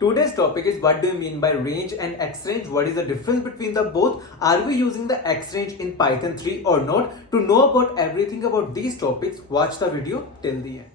Today's topic is what do you mean by range and X-range? What is the difference between the both? Are we using the X-range in Python 3 or not? To know about everything about these topics, watch the video till the end.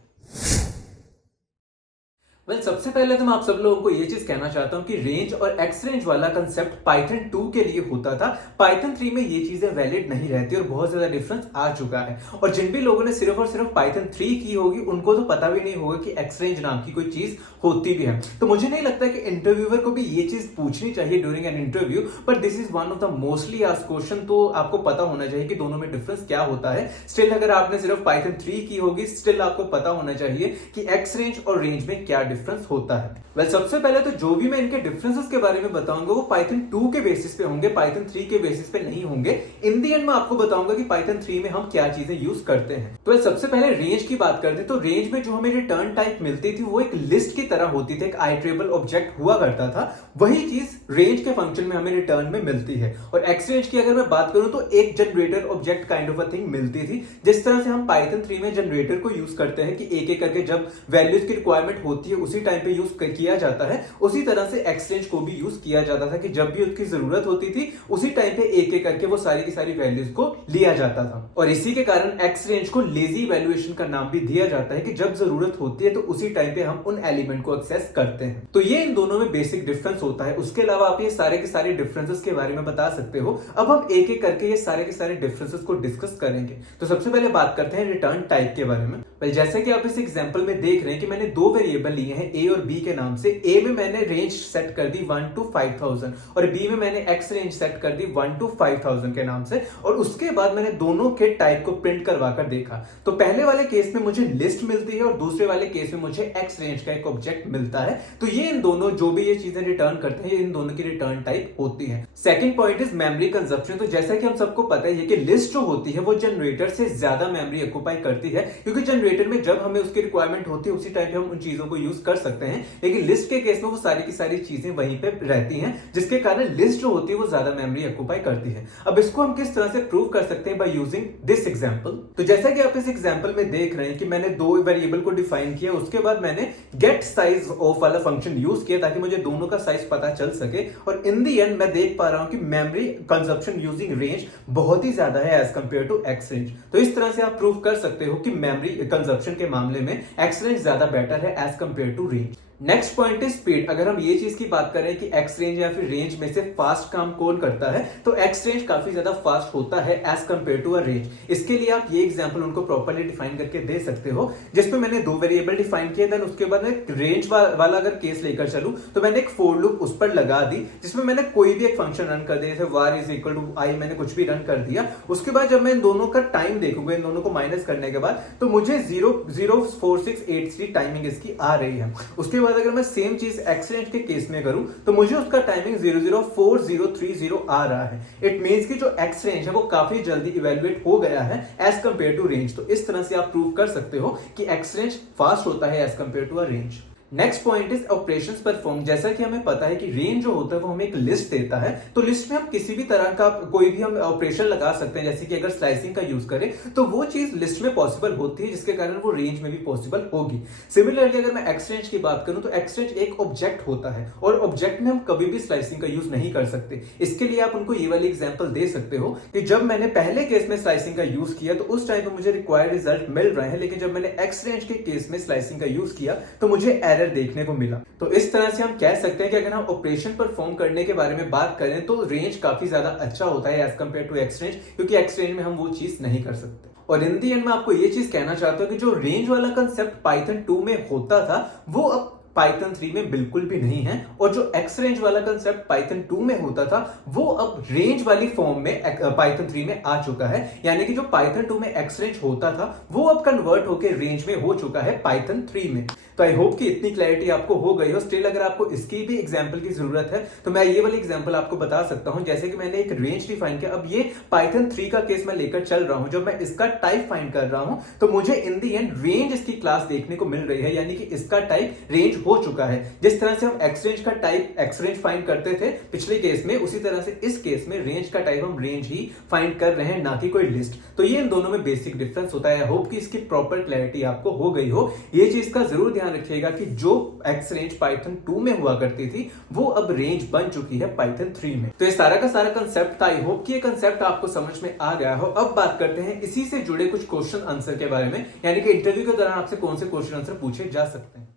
सबसे पहले तो मैं आप सब लोगों को ये चीज कहना चाहता हूं कि रेंज और एक्स रेंज वाला कंसेप्ट पाइथन 2 के लिए होता था। पाइथन 3 में ये चीजें वैलिड नहीं रहती और बहुत ज्यादा डिफरेंस आ चुका है। और जिन भी लोगों ने सिर्फ और सिर्फ पाइथन 3 की होगी उनको तो पता भी नहीं होगा कि एक्स रेंज नाम की कोई चीज होती भी है। तो मुझे नहीं लगता कि इंटरव्यूअर को भी ये चीज पूछनी चाहिए during an interview, but this is one of the mostly asked question. तो आपको पता होना चाहिए कि दोनों में डिफरेंस क्या होता है। स्टिल अगर आपने सिर्फ पाइथन 3 की होगी, स्टिल आपको पता होना चाहिए कि एक्स रेंज और रेंज में क्या डिफरेंस होता है। सबसे पहले तो जो भी मैं इनके डिफरेंसेस के बारे में बताऊंगा वो पाइथन 2 के बेसिस पे होंगे, पाइथन 3 के बेसिस पे नहीं होंगे। इन दी एंड मैं आपको बताऊंगा कि पाइथन 3 में हम क्या चीजें यूज करते हैं। तो सबसे पहले रेंज की बात करते हैं। तो रेंज में जो हमें रिटर्न टाइप मिलती थी वो एक लिस्ट की तरह होती थी, एक आइटरेबल ऑब्जेक्ट हुआ करता था। वही चीज रेंज के फंक्शन में हमें रिटर्न में मिलती है। और एक्स रेंज की अगर मैं बात करूं तो एक generator object kind of a thing मिलती थी। जिस तरह से हम पाइथन 3 में जनरेटर को यूज करते हैं कि एक एक करके जब वैल्यूज की रिक्वायरमेंट होती है उसी टाइम पे यूज किया जाता है, उसी तरह से एक्स रेंज को भी यूज किया जाता था कि जब भी उसकी जरूरत होती थी उसी टाइम पे एक एक करके वो सारी की सारी वैल्यूज को लिया जाता था। और इसी के कारण एक्स रेंज को लेजी इवैल्यूएशन का नाम भी दिया जाता है कि जब जरूरत होती है तो उसी टाइम पे हम उन एलिमेंट को एक्सेस करते हैं। तो ये इन दोनों में बेसिक डिफरेंस होता है। उसके अलावा आप ये सारे के सारे डिफरेंसेस के बारे में बता सकते हो। अब हम एक एक करके ये सारे के सारे डिफरेंसेस को डिस्कस करेंगे। तो सबसे पहले बात करते हैं रिटर्न टाइप के बारे में। जैसे कि आप इस एग्जांपल में देख रहे हैं कि मैंने दो वेरिएबल लिए हैं ए और बी के नाम से। ए में मैंने रेंज सेट कर दी 1 to 5000 और बी में मैंने एक्स रेंज सेट कर दी 1 to 5000 के नाम से। और उसके बाद मैंने दोनों के टाइप को प्रिंट करवा कर देखा। तो पहले वाले केस में मुझे लिस्ट मिलती है और दूसरे वाले केस में मुझे एक्स रेंज का एक ऑब्जेक्ट मिलता है। तो ये इन दोनों जो भी ये चीजें रिटर्न करते हैं इन दोनों की रिटर्न टाइप होती है। Second point is memory consumption. तो जैसा कि हम सबको पता है कि लिस्ट जो होती है वो जनरेटर से ज्यादा मेमोरी ऑक्यूपाई करती है, क्योंकि जनरेटर में जब हमें उसकी रिक्वायरमेंट होती है उसी टाइम पे हम उन चीजों को यूज कर सकते हैं। लेकिन लिस्ट के केस में वो सारी की सारी चीजें वहीं पे रहती हैं, जिसके कारण लिस्ट जो होती है वो ज्यादा मेमोरी ऑक्यूपाई करती है। अब इसको हम किस तरह से प्रूव कर सकते हैं? By using this example. तो जैसा कि आप इस एग्जांपल में देख रहे हैं कि मैंने दो वेरिएबल को डिफाइन किया, उसके बाद मैंने गेट साइज ऑफ वाला फंक्शन यूज किया ताकि मुझे दोनों का साइज पता चल सके। और इन दी एंड मैं देख पा रहा हूं कि मेमोरी कंजप्शन यूजिंग रेंज बहुत ही ज्यादा है as compare to x range. तो इस तरह से आप प्रूव कर सकते हो कि मेमोरी कंजप्शन के मामले में एक्स रेंज ज्यादा बेटर है as compare to range. Next point is speed. अगर हम ये चीज की बात करें कि एक्स रेंज या फिर रेंज में से फास्ट काम कौन करता है, तो एक्स रेंज काफी ज्यादा फास्ट होता है as compare to a range. इसके लिए आप ये एग्जांपल उनको प्रॉपर्ली डिफाइन करके दे सकते हो, जिसमें मैंने दो वेरिएबल डिफाइन किए। देन उसके बाद मैं रेंज वाला अगर केस लेकर चलूं तो मैंने एक फोर लूप उस पर लगा दी, जिसमें मैंने कोई भी एक फंक्शन रन कर दिया, जैसे var इज इक्वल टू आई, मैंने कुछ भी रन कर दिया। उसके बाद जब मैं इन दोनों का टाइम देखूंगा, इन दोनों को माइनस करने के बाद, तो मुझे 0.04683 टाइमिंग इसकी आ रही है। उसके बाद अगर मैं सेम चीज एक्स रेंज के केस में करूं तो मुझे उसका टाइमिंग 0.04030 आ रहा है। इट मींस कि जो एक्स रेंज है वो काफी जल्दी इवैल्यूएट हो गया है एज कंपेयर टू रेंज। तो इस तरह से आप प्रूव कर सकते हो कि एक्स रेंज फास्ट होता है as compare to a range. Next point is operations perform. जैसा कि हमें पता है कि रेंज जो होता है वो हमें एक लिस्ट देता है। तो लिस्ट में हम किसी भी तरह का कोई भी हम ऑपरेशन लगा सकते हैं, जैसे कि अगर स्लाइसिंग का यूज करें तो वो चीज लिस्ट में पॉसिबल होती है, जिसके कारण वो रेंज में भी पॉसिबल होगी। सिमिलरली अगर मैं एक्स रेंज की बात करूं तो एक्स रेंज एक ऑब्जेक्ट होता है और ऑब्जेक्ट में हम कभी भी स्लाइसिंग का यूज नहीं कर सकते। इसके लिए आप उनको ये वाली एग्जाम्पल दे सकते हो कि जब मैंने पहले केस में स्लाइसिंग का यूज किया तो उस टाइम पे मुझे रिक्वायर्ड रिजल्ट मिल रहे हैं, लेकिन जब मैंने एक्स रेंज के केस में स्लाइसिंग का यूज किया तो मुझे एरर देखने को मिला। तो इस तरह से हम कह सकते हैं कि अगर हम ऑपरेशन परफॉर्म करने के बारे में बात करें तो रेंज काफी ज्यादा अच्छा होता है as compare to xrange, क्योंकि एक्स रेंज में हम वो चीज नहीं कर सकते। और इन दी एंड मैं आपको ये चीज कहना चाहता हूं कि जो रेंज वाला कंसेप्ट पाइथन 2 में होता था वो अब पाइथन 3 में बिल्कुल भी नहीं है। और जो एक्स रेंज वाला कंसेप्ट पाइथन 2 में होता था वो अब रेंज वाली फॉर्म में पाइथन 3 में आ चुका है। यानी कि जो पाइथन 2 में एक्स रेंज होता था वो अब कन्वर्ट होकर रेंज में हो चुका है पाइथन 3 में। तो आई होप कि इतनी क्लैरिटी आपको हो गई हो। स्टिल अगर आपको इसकी भी एग्जांपल की जरूरत है तो मैं ये वाली एग्जांपल आपको बता सकता हूं। जैसे कि मैंने एक रेंज डिफाइन किया, अब ये पाइथन 3 का केस मैं लेकर चल रहा हूं। जब मैं इसका टाइप फाइंड कर रहा हूं तो मुझे इन दी एंड रेंज इसकी क्लास देखने को मिल रही है, यानी कि इसका टाइप रेंज हो चुका है। जिस तरह से हम एक्स रेंज का टाइप एक्स रेंज फाइंड करते थे पिछले केस में, उसी तरह से इस केस में रेंज का टाइप हम रेंज ही फाइंड कर रहे हैं, ना कि कोई लिस्ट। तो ये इन दोनों में बेसिक डिफरेंस होता है। आई होप कि इसकी प्रॉपर क्लैरिटी आपको हो गई हो। ये चीज का जरूर ध्यान ध्यान रखिएगा कि जो एक्स रेंज पाइथन 2 में हुआ करती थी वो अब रेंज बन चुकी है पाइथन 3 में। तो ये सारा का सारा कंसेप्ट था। आई होप कि ये कंसेप्ट आपको समझ में आ गया हो। अब बात करते हैं इसी से जुड़े कुछ क्वेश्चन आंसर के बारे में, यानी कि इंटरव्यू के दौरान आपसे कौन से क्वेश्चन आंसर पूछे जा सकते हैं।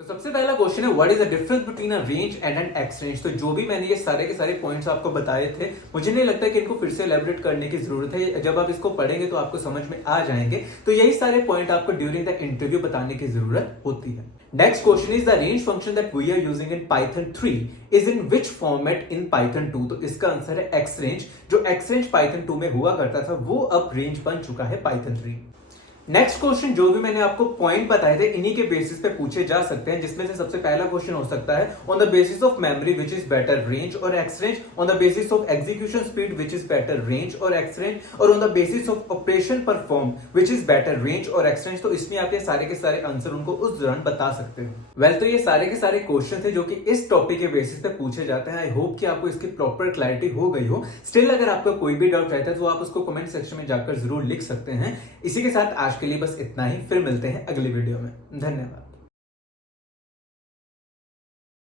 तो सबसे पहला क्वेश्चन है what is the difference between a range and an x range. तो जो भी मैंने ये सारे के सारे पॉइंट्स आपको बताए थे, मुझे नहीं लगता कि इनको फिर से एलैबोरेट करने की जरूरत है। जब आप इसको पढ़ेंगे तो आपको समझ में आ जाएंगे। तो यही सारे पॉइंट आपको ड्यूरिंग द इंटरव्यू बताने की जरूरत होती है। Next question is the range function that we are using in Python 3 is in which format in Python 2। तो इसका आंसर है एक्स रेंज। जो एक्स रेंज पाइथन 2 में हुआ करता था वो अब रेंज बन चुका है पाइथन 3। नेक्स्ट क्वेश्चन जो भी मैंने आपको पॉइंट बताए थे इन्हीं के बेसिस पे पूछे जा सकते हैं, जिसमें से सबसे पहला क्वेश्चन हो सकता है on the basis of memory which is better range और X range, on the basis of execution speed which is better range और एक्स रेंज, और on the basis of operation perform which is better range और X range. तो इसमें आप ये सारे के सारे आंसर उनको उस दौरान बता सकते हो। वेल, तो ये सारे के सारे क्वेश्चन थे जो कि इस टॉपिक के बेसिस पे पूछे जाते हैं। आई होप कि आपको इसकी प्रॉपर क्लैरिटी हो गई हो। स्टिल अगर आपका कोई भी डाउट रहता है तो आप उसको कमेंट सेक्शन में जाकर जरूर लिख सकते हैं। इसी के साथ आज के लिए बस इतना ही। फिर मिलते हैं अगली वीडियो में। धन्यवाद।